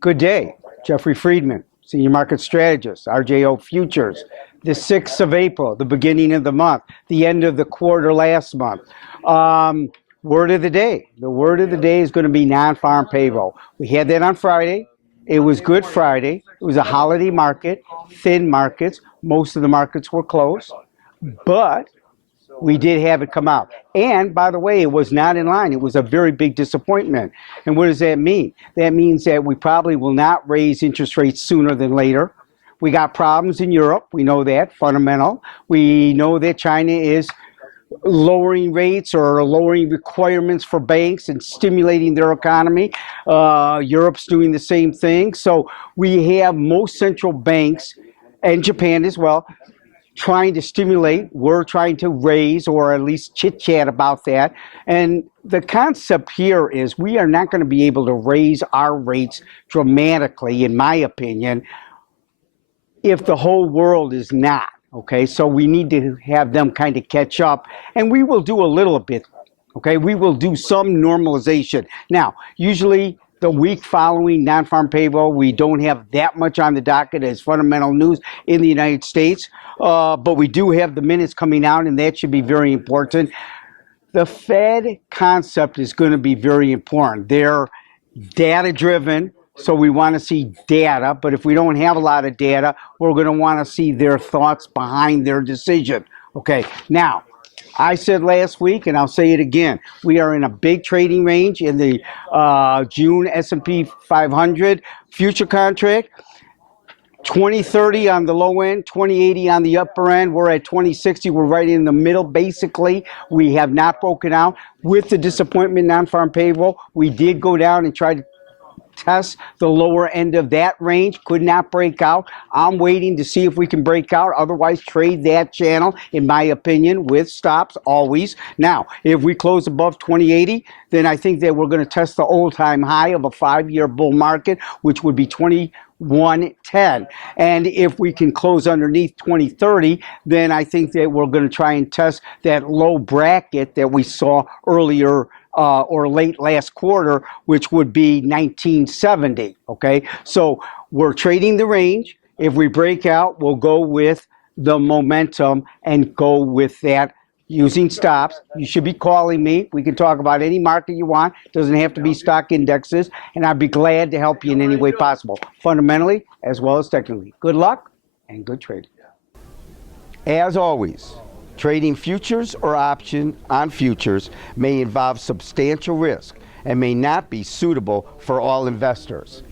Good day. Jeffrey Friedman, Senior Market Strategist, RJO Futures. The 6th of April, the beginning of the month, the end of the quarter last month. Word of the day. The word of the day is going to be non-farm payroll. We had that on Friday. It was Good Friday. It was a holiday market, thin markets. Most of the markets were closed, but we did have it come out. And by the way, it was not in line. It was a very big disappointment. And what does that mean? That means that we probably will not raise interest rates sooner than later. We got problems in Europe. We know that, fundamental. We know that China is lowering rates or lowering requirements for banks and stimulating their economy. Europe's doing the same thing. So we have most central banks, and Japan as well, trying to stimulate. We're trying to raise or at least chit chat about that. And the concept here is we are not going to be able to raise our rates dramatically, in my opinion, if the whole world is not. Okay, so we need to have them kind of catch up, and we will do a little bit. Okay, we will do some normalization. Now, usually the week following non-farm payroll, we don't have that much on the docket as fundamental news in the United States, but we do have the minutes coming out, and that should be very important. The Fed concept is going to be very important. They're data-driven. So we want to see data, but if we don't have a lot of data, we're going to want to see their thoughts behind their decision. Okay, now, I said last week, and I'll say it again, we are in a big trading range in the June S&P 500 future contract. 2030 on the low end, 2080 on the upper end. We're at 2060. We're right in the middle, basically. We have not broken out. With the disappointment non-farm payroll, we did go down and try to test the lower end of that range. Could not break out. I'm waiting to see if we can break out. Otherwise, trade that channel, in my opinion, with stops always. Now, if we close above 2080, then I think that we're going to test the all-time high of a 5-year bull market, which would be 2110. And if we can close underneath 2030, then I think that we're going to try and test that low bracket that we saw earlier or late last quarter, which would be 1970, okay? So we're trading the range. If we break out, we'll go with the momentum and go with that using stops. You should be calling me. We can talk about any market you want. It doesn't have to be stock indexes, and I'd be glad to help you in any way possible, fundamentally as well as technically. Good luck and good trading. As always, trading futures or option on futures may involve substantial risk and may not be suitable for all investors.